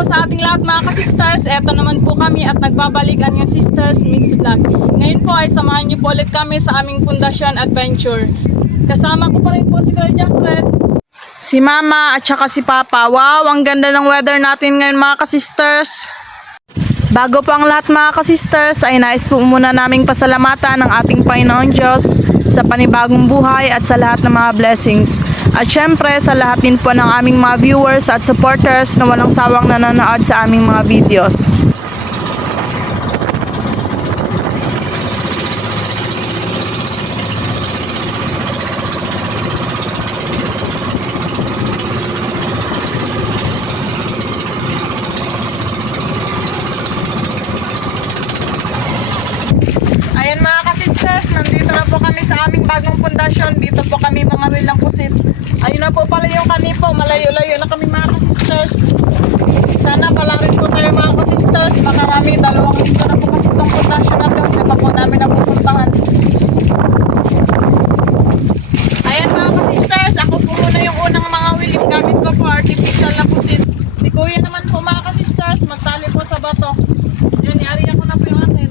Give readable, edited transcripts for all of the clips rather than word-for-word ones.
po sa ating lahat mga ka-sisters. Eto naman po kami at nagbabalikan yung Sisters Mix Vlog. Ngayon po ay samahan niyo po ulit kami sa aming Pundasyon Adventure. Kasama ko pa rin po si Kuya Jackfred, si Mama at saka si Papa. Wow, ang ganda ng weather natin ngayon mga ka-sisters. Bago po ang lahat mga ka-sisters ay nais po muna naming pasalamatan ng ating Panginoon Diyos sa panibagong buhay at sa lahat ng mga blessings. At syempre sa lahat din po ng aming mga viewers at supporters na walang sawang nanonood sa aming mga videos. Ayan mga ka-sisters, nandito na po kami sa aming bagong pundasyon. Dito po kami mga wilang pusit. Ayun na po pala yung kanipo, malayo-layo na kami mga ka-sisters. Sana pala rin po tayo mga ka-sisters. Makarami, 2 linggo na po kasi itong pundasyon na ito. Hindi pa po namin napupuntahan. Ayan mga ka-sisters, ako po muna yung unang mga wiling. Gamit ko po artificial na pusit. Si Kuya naman po mga ka-sisters, magtali po sa bato. Yan, iariya ko na po yung akin.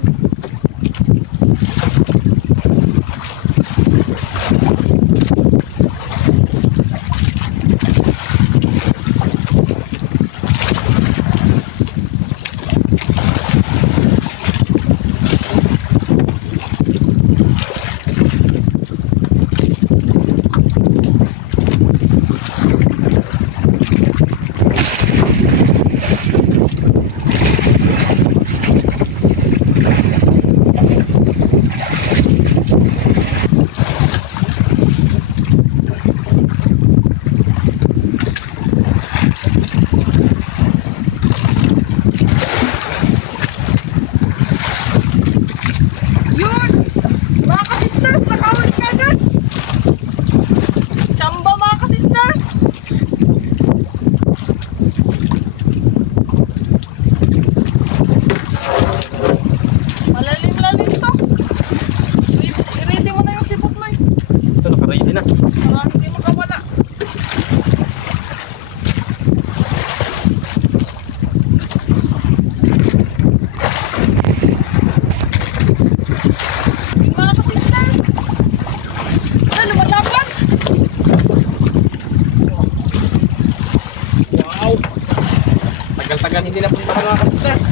Tagal-tagal hindi na punta ka mga ka-sisters.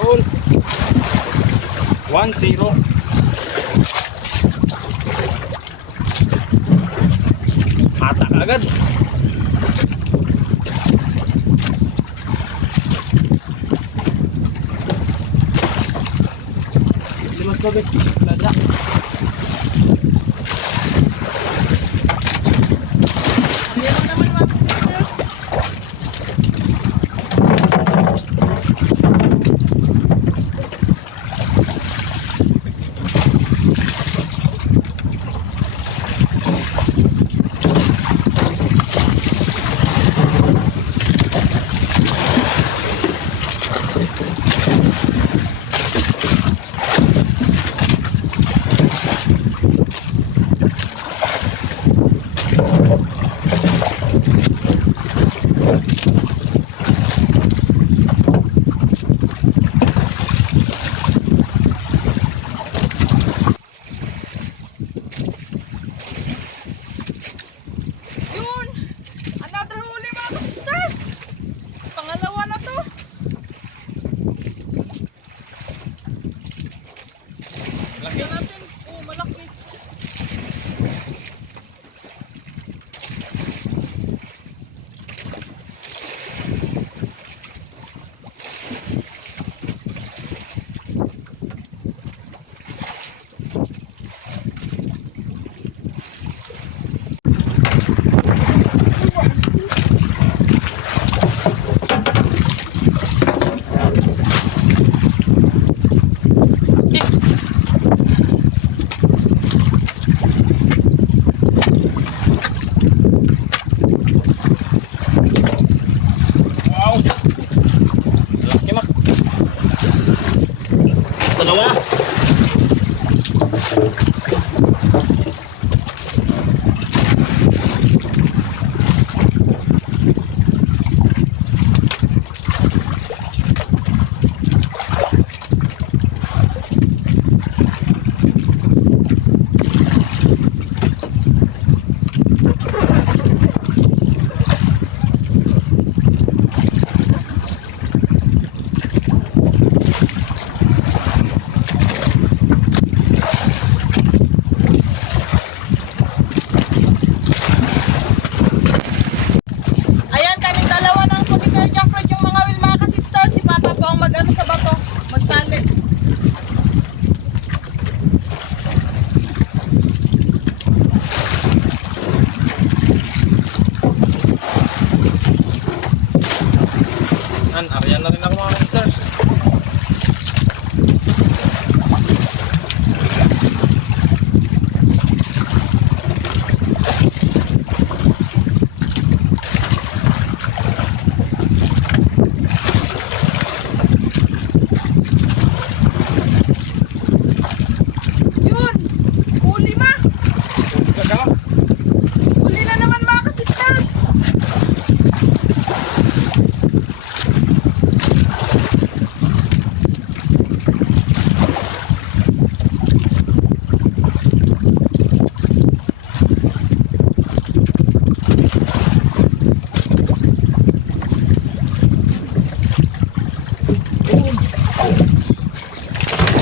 Roll 1-0. Mata ka agad. Limas ko bet. Lada. Ayan naman mga ka-sisters. Lagyan natin. Oh, malaki. Wow. Laki mak.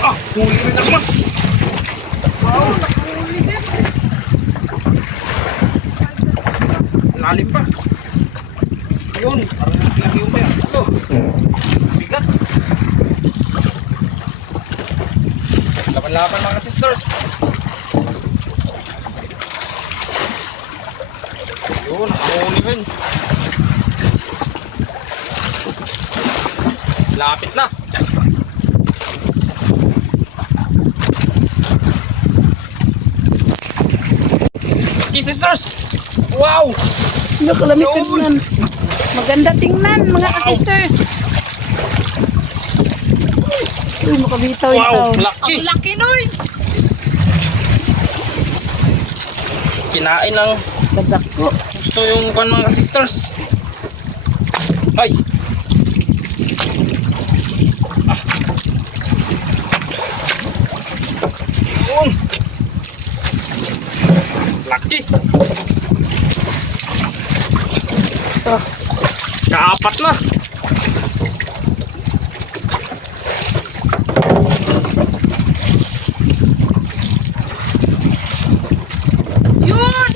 Ah, huli rin ako ma. Wow, nakahuli din. Lalim pa. Yun, parang laki yung tayo. Ito. Bigat. Laban-laban mga sisters. Yun, nakahuli rin. Lapit na. Okay, sisters. Wow! Nakalamit Yun. tingnan. Maganda tingnan mga ka-sisters. Uy, makabitaw ito. Wow, Ang laki. laki nun. Kinain ng Dadak ko. gusto yung kan mga sisters. Ay. Ah. Yun. Laki. Oh, Kaapat na. Yun.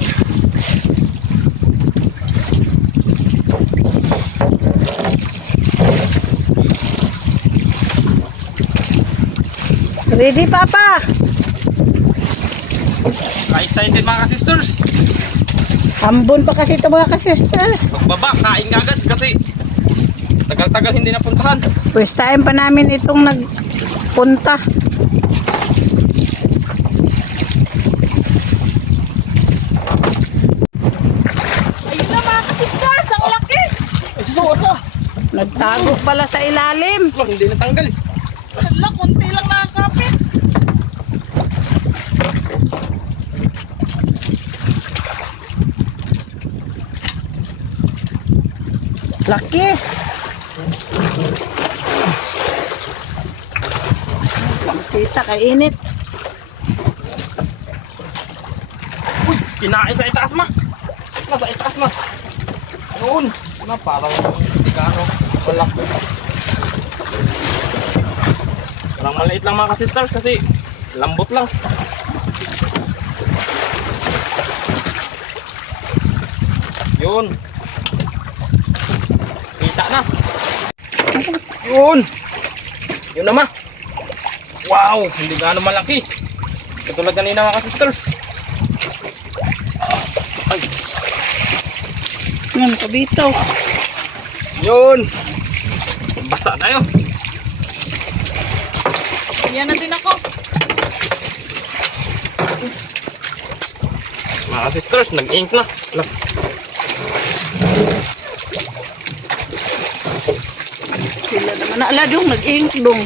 ready, Papa? Ka-excited mga sisters. Hambon pa kasi ito mga ka-sisters. Pagbaba, kain ka agad kasi tagal-tagal hindi napuntahan. First time pa namin itong nagpunta. Ayun na mga ka-sisters, ang laki. Susuosa. Nagtago pala sa ilalim. Wala, hindi natanggal. Hala, konti lang nakakapit. Laki. Kita kainit. Uy, kinain sa itaas ma. Nasa itaas na. Yun. Na parang hindi ka ano. Wala. Parang maliit lang mga sisters kasi lambot lang. Yun. Kita na. Yun. Yun na ma. Wow, hindi gaano malaki. Katulad kanina mga sisters. Ay, Yan, kabitaw. yun. Basa tayo. Yan na din ako. Mga sisters, nag-ink na. Ala. Sila naman na aladong nag-ink dong.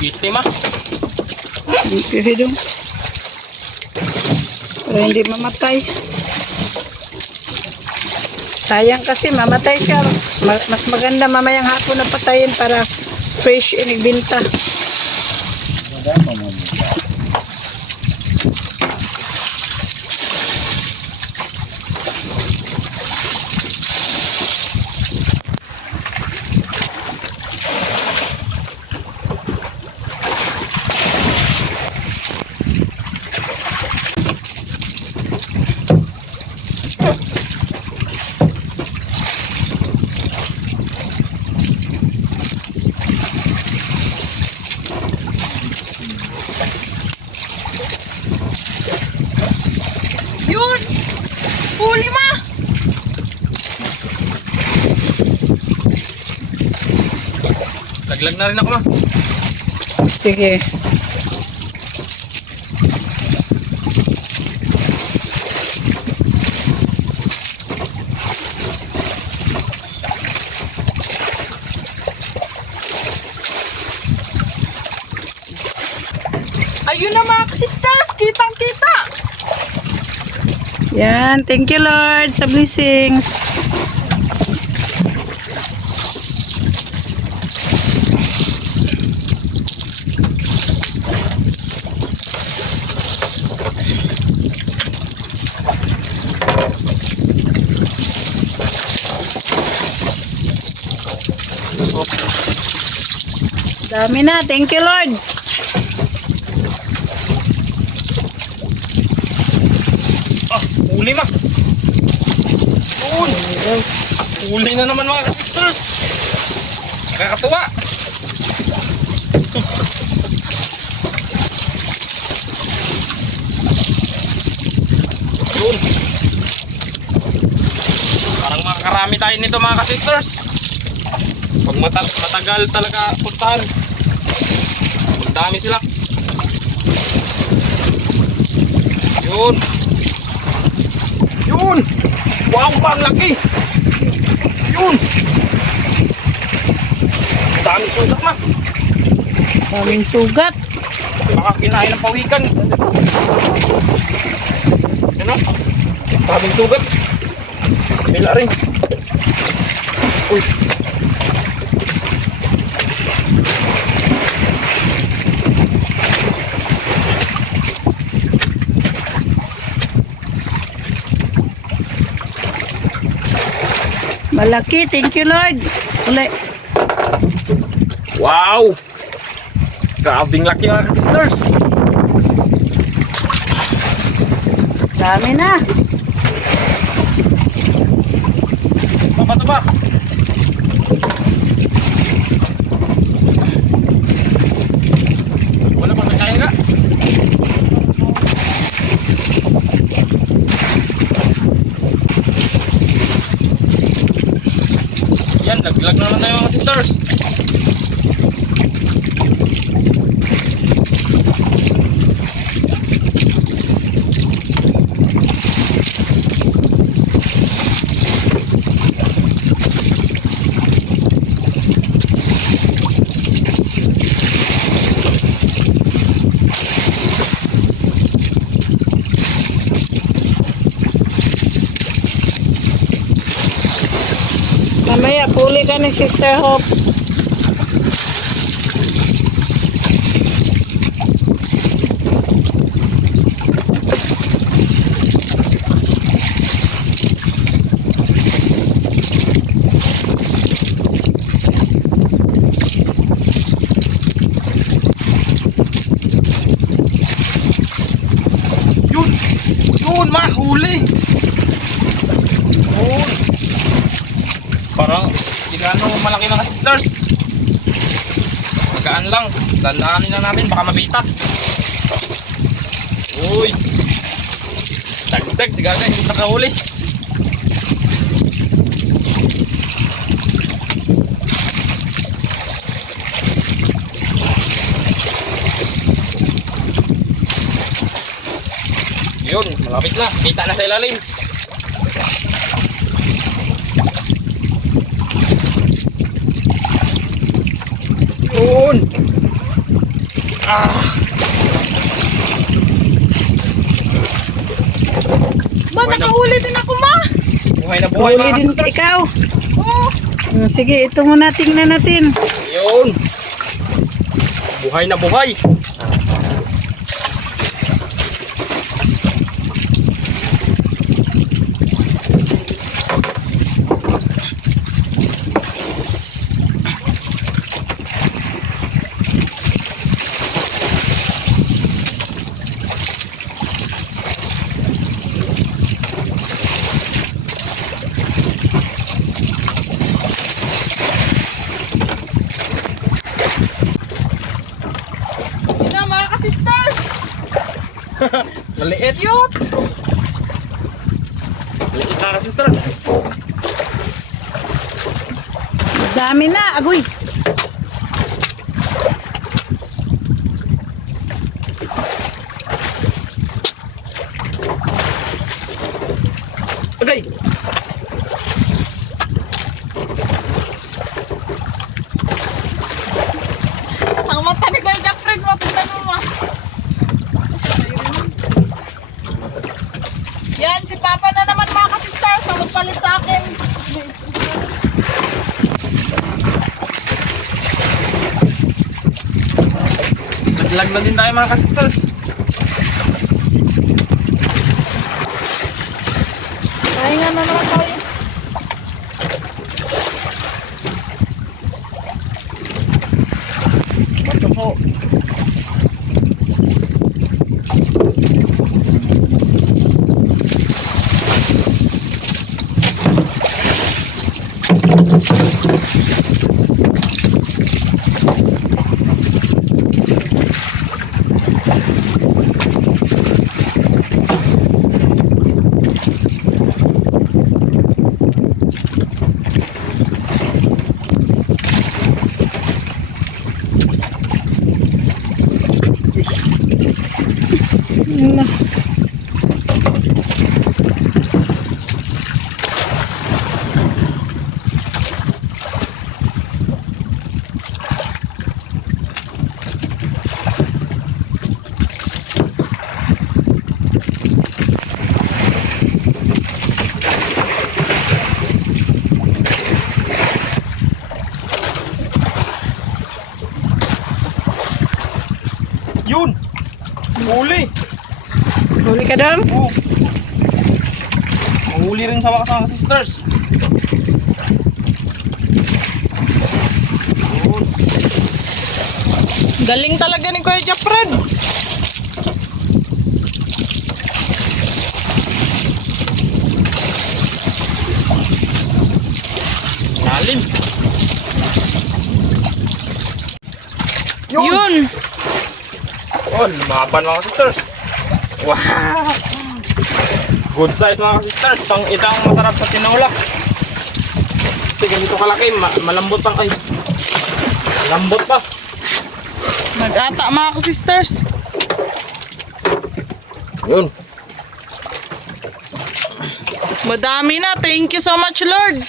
Itim ah. Pwede dong. Para hindi mamatay. Sayang kasi mamatay siya. Mas maganda mamayang hapon na patayin para fresh inigbinta. Yun. Huli ma. Laglag na rin ako ma. Sige. Ayun na mga sisters, kitang-kita. Yan, thank you Lord sa blessings. Dami na. Thank you, Lord. Ah, huli ma. Yun. Huli na naman mga ka-sisters. Nakakatuwa. Yun. Parang makakarami tayo nito mga ka-sisters. Pag matagal talaga puntahan. Ang dami sila. Yun. Yun. Wow, ang laki. Yun. Dami sugat na. Daming sugat. Baka kinain ng pawikan. Ano? Daming sugat. Bila rin. Uy. Malaki. Thank you, Lord. Uli. Wow. Grabing laki mga ka-sisters. Dami na. Taba. Wala pa nagkain na. Yan, laglag na naman tayo mga sisters. Mamaya, puli ka ni Sister Hope. Yun! Yun! Mahuli! Yun! Parang hindi gano'ng malaki mga sisters. Magaan lang. Dandaanin na natin. Baka mabitas. Uy! Dagdag. Sigaga. Hindi nakahuli. Yun, malapit na. Kita na sa ilalim. Yun. Ba, nakahuli din ako, ma. Buhay na buhay Huli mga din sisters. ikaw. Oh, Sige, ito muna tingnan natin. Yun. Buhay na buhay. yun na mga ka-sisters. Maliit yun. Maliit na sisters. Dami na. Agoy. Okay. Ang mata ni Kuya Jackfred, mapunta mo, ma. Yan, si Papa na naman mga ka-sisters. Ang magpalit sa akin. Naglag na din tayo mga ka-sisters. Pahinga na naman tayo. Na. Yun! Huli! Huli ka doon? Oh. Mahuli rin sa wakas mga sisters. Yun. Galing talaga ni Kuya Jeffred. Lalim. Yun. Oh, lumaban mga sisters. Wow! Good size mga sisters. Ito ang masarap sa tinulak. Kasi ganito kalaki. Malambot pang ay. Malambot pa. Nag-ata mga ka-sisters. Yun. Madami na. Thank you so much, Lord.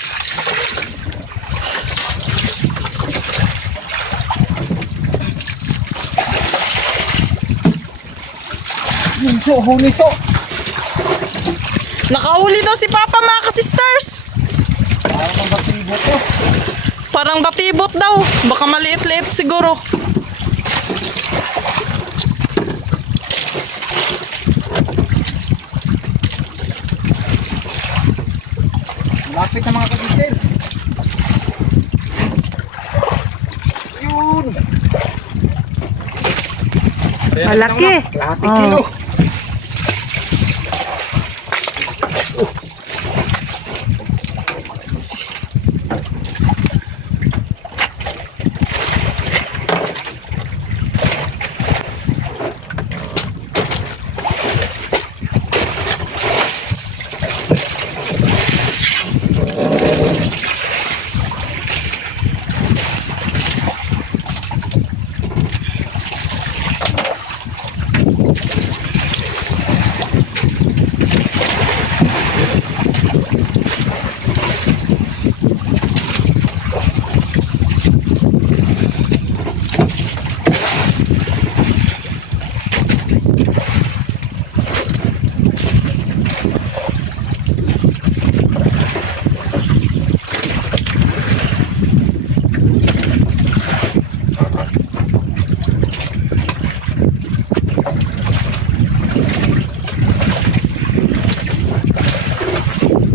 So, huli so. Nakahuli daw si Papa mga ka-sisters. Parang batibot to. Parang batibot daw. Baka maliit-liit siguro. Lapit na mga kapitid. Yun. Malaki. Kalahati Oh. kilo.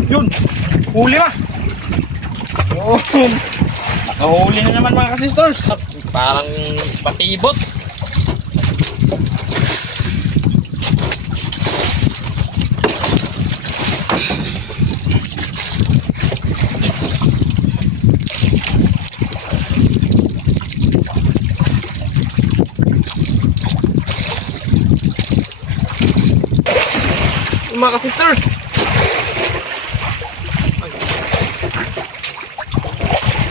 Yun. Huli na. Yun. Nakahuli na naman mga ka-sisters. Parang patibot. Mga ka-sisters.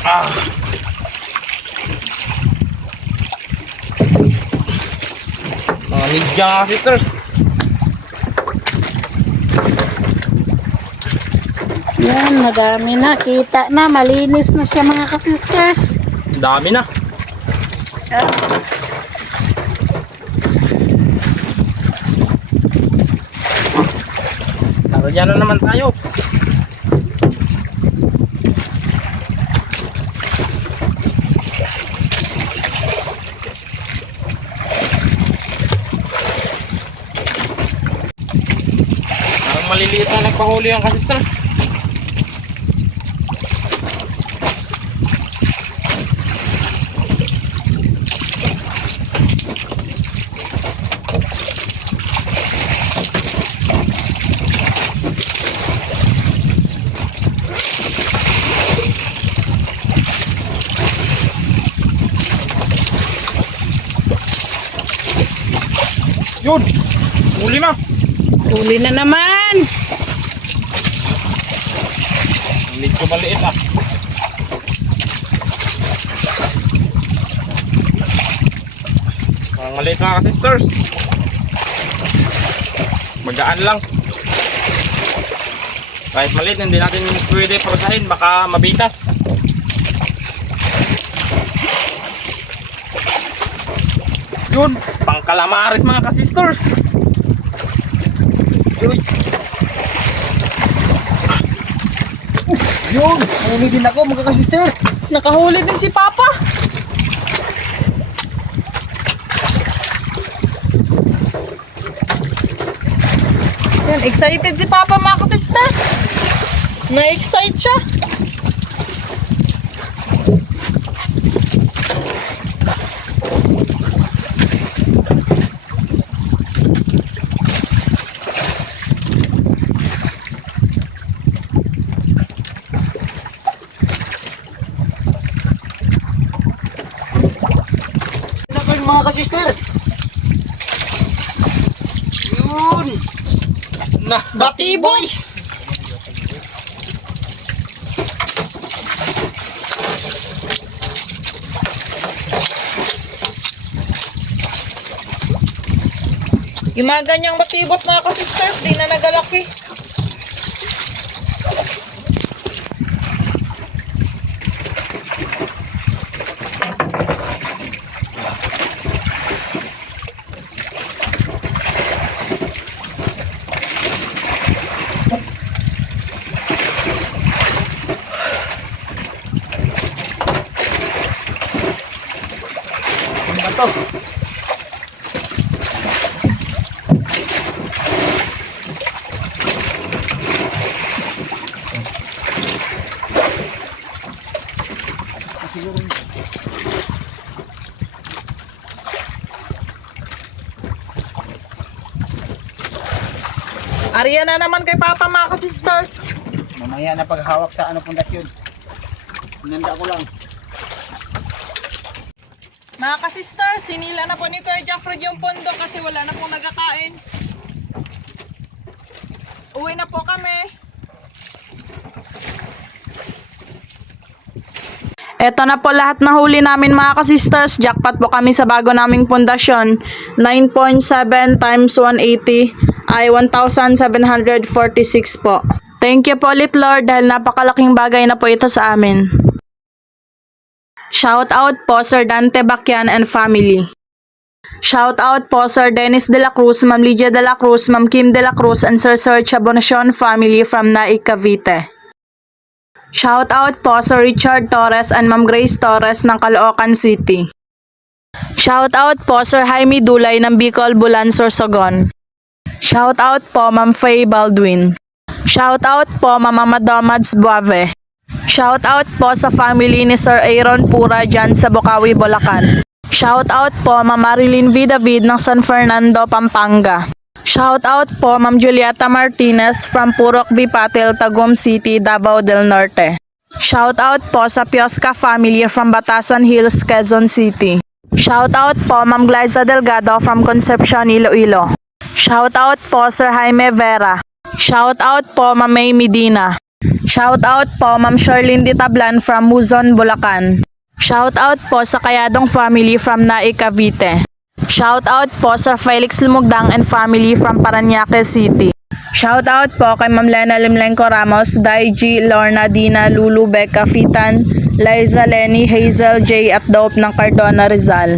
Ah. Mga midya mga sisters. Yan, madami na. Kita na, malinis na siya mga ka-sisters. Dami na. Taragyan na naman tayo. Parang maliliit na nagpahuli ang kasistar. Yun! Huli ma! Huli na naman. Medyo maliit ah. Parang maliit mga ka-sisters. Magaan lang. Kahit maliit, hindi natin pwede parusahin. Baka mabitas. Yun! Pang calamares mga ka-sisters. Uy! Yun, huli din ako mga kasister. Nakahuli din si Papa. Yan, excited si Papa mga ka-sisters. Na-excite siya. Isa ko yung mga kasister. Yun. Nah, Batiboy! Yung mga ganyang batibot mga ka-sisters, di na nagalaki. Ano ba to? Siguro yun. Arya na naman kay Papa mga ka-sisters. Mamaya na paghawak sa ano pundasyon. Hinanda ko lang. Mga ka-sisters, sinila na po ni Kuya Jeffrey yung pondo kasi wala na pong nagkakain. Uwi na po kami. Eto na po lahat na huli namin mga ka-sisters. Jackpot po kami sa bago naming pundasyon. 9.7 times 180 ay 1,746 po. Thank you po ulit Lord dahil napakalaking bagay na po ito sa amin. Shout out po Sir Dante Bacchian and family. Shout out po Sir Dennis de la Cruz, Ma'am Lydia de la Cruz, Ma'am Kim de la Cruz, and Sir Serge Abonacion family from Naik, Cavite. Shout out po Sir Richard Torres and Ma'am Grace Torres ng Caloocan City. Shout out po Sir Jaime Dulay ng Bicol, Bulan, Sorsogon. Shout out po Ma'am Faye Baldwin. Shout out po Mama Madomads Buave. Shout out po sa family ni Sir Aaron Pura dyan sa Bukawi, Bulacan. Shout out po Ma'am Marilyn V. David ng San Fernando, Pampanga. Shout out po Ma'am Julieta Martinez from Purok V. Patil, Tagum City, Davao del Norte. Shout out po sa Piosca family from Batasan Hills, Quezon City. Shout out po Ma'am Glyza Delgado from Concepcion, Iloilo. Shout out po Sir Jaime Vera. Shout out po Ma'am May Medina. Shout out po Ma'am Sherlyn Di Tablan from Muzon, Bulacan. Shout out po sa Kayadong family from Naik, Cavite. Shout out po Sir Felix Lumugdang and family from Parañaque City. Shout out po kay Ma'am Lena Limlenco Ramos, Dai G, Lorna, Dina, Lulu, Becca, Fitan, Liza, Lenny, Hazel, J at Dope ng Cardona, Rizal.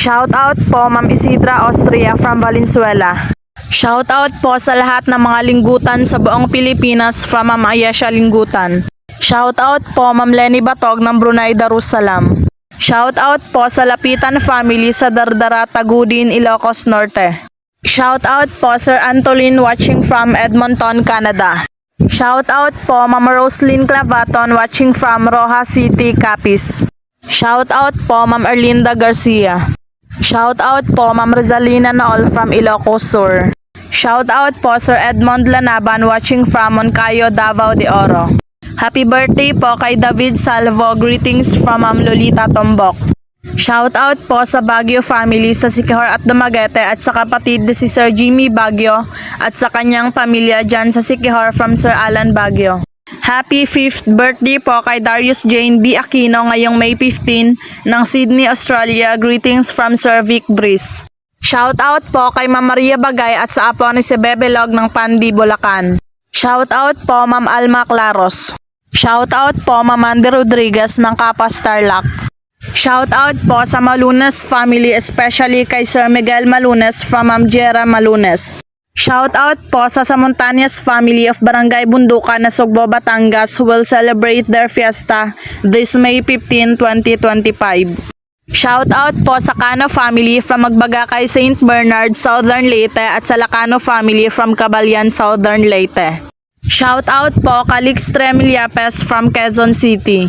Shout out po Ma'am Isidra Austria from Valenzuela. Shout out po sa lahat ng mga linggutan sa buong Pilipinas from Ma'am Ayesha Linggutan. Shout out po Ma'am Lenny Batog ng Brunei Darussalam. Shout out po sa Lapitan family sa Dardara, Tagudin, Ilocos Norte. Shout out po Sir Antolin watching from Edmonton, Canada. Shout out po Ma'am Roslyn Clavaton watching from Roja City, Capiz. Shout out po Ma'am Erlinda Garcia. Shout out po Ma'am Rizalina Nool from Ilocos Sur. Shout out po Sir Edmond Lanaban watching from Moncayo, Davao de Oro. Happy birthday po kay David Salvo. Greetings from Ma'am Lolita Tombok. Shout out po sa Baguio family sa Siquijor at Dumaguete at sa kapatid na si Sir Jimmy Baguio at sa kanyang pamilya dyan sa Siquijor from Sir Alan Baguio. Happy 5th birthday po kay Darius Jane B. Aquino ngayong May 15 ng Sydney, Australia. Greetings from Sir Vic Breeze. Shout out po kay Ma'am Maria Bagay at sa apo ni si Bebelog ng Pandi, Bulacan. Shout out po Ma'am Alma Claros. Shout out po Ma'am Andy Rodriguez ng Kapas Tarlac. Shout out po sa Malunes family, especially kay Sir Miguel Malunes from Ma'am Jera Malunes. Shout out po sa Samontañas family of Barangay Bundukan, Nasugbo, Batangas who will celebrate their fiesta this May 15, 2025. Shout out po sa Cano family from Magbagakay, St. Bernard, Southern Leyte at sa Lacano family from Caballan, Southern Leyte. Shout out po kay Lix Tremiliapes from Quezon City.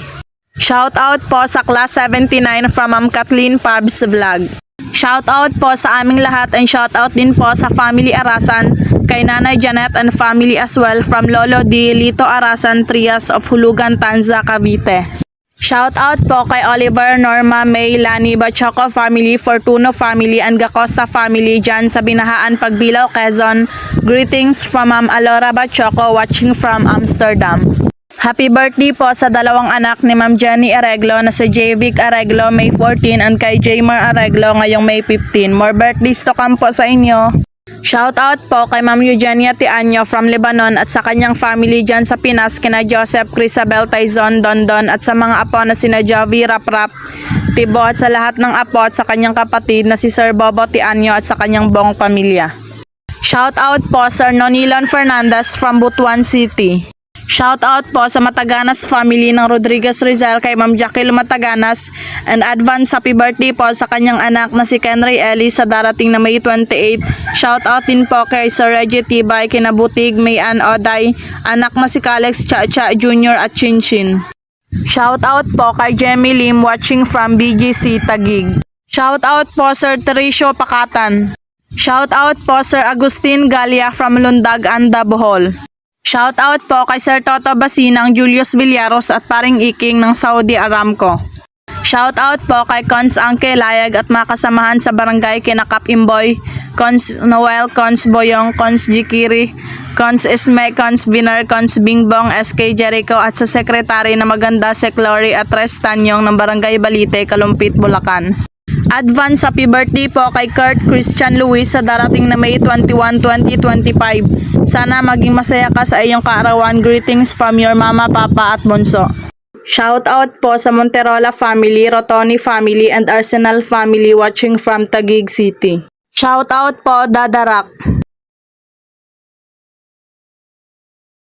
Shout out po sa Class 79 from Ma'am Kathleen Pabs Vlog. Shout out po sa aming lahat and shout out din po sa family Arasan, kay Nanay Janet and family as well from Lolo D. Lito Arasan Trias of Hulugan, Tanza, Cavite. Shout out po kay Oliver, Norma, May, Lani, Bachoco family, Fortuno family, and Gacosta family dyan sa Binahaan, Pagbilao, Quezon. Greetings from Ma'am Alora Bachoco watching from Amsterdam. Happy birthday po sa dalawang anak ni Ma'am Jenny Areglo na si J-Vic Areglo May 14 and kay Jaymar Areglo ngayong May 15. More birthdays to come po sa inyo. Shout out po kay Ma'am Eugenia Tianyo from Lebanon at sa kanyang family dyan sa Pinas, kina Joseph, Crisabel, Tyzon, Dondon at sa mga apo na sina Jovi, Raprap, Tibo at sa lahat ng apo at sa kanyang kapatid na si Sir Bobo Tianyo at sa kanyang buong pamilya. Shout out po Sir Nonilon Fernandez from Butuan City. Shout out po sa Mataganas family ng Rodriguez Rizal kay Ma'am Jackie Mataganas and advance happy birthday po sa kanyang anak na si Kenry Ellie sa darating na May 28. Shout out din po kay Sir Reggie Tibay, kinabutig May Ann Oday, anak na si Calex Cha-Cha Jr. at Chinchin. Shout out po kay Jemmy Lim watching from BGC Taguig. Shout out po Sir Teresio Pakatan. Shout out po Sir Agustin Galia from Lundag, Anda, Bohol. Shout out po kay Sir Toto Basinang, Julius Villaros at Paring Iking ng Saudi Aramco. Shout out po kay Cons Angke Layag at mga kasamahan sa barangay kina Kap Imboy, Cons Noel, Cons Boyong, Cons Jikiri, Cons Isme, Cons Biner, Cons Bingbong, SK Jericho at sa sekretary na maganda si Glory at Tres Tanyong ng Barangay Balite, Kalumpit, Bulacan. Advance happy birthday po kay Kurt Christian Luis sa darating na May 21, 2025. Sana maging masaya ka sa iyong kaarawan. Greetings from your mama, papa at bunso. Shout out po sa Monterola family, Rotoni family and Arsenal family watching from Taguig City. Shout out po Dadarak.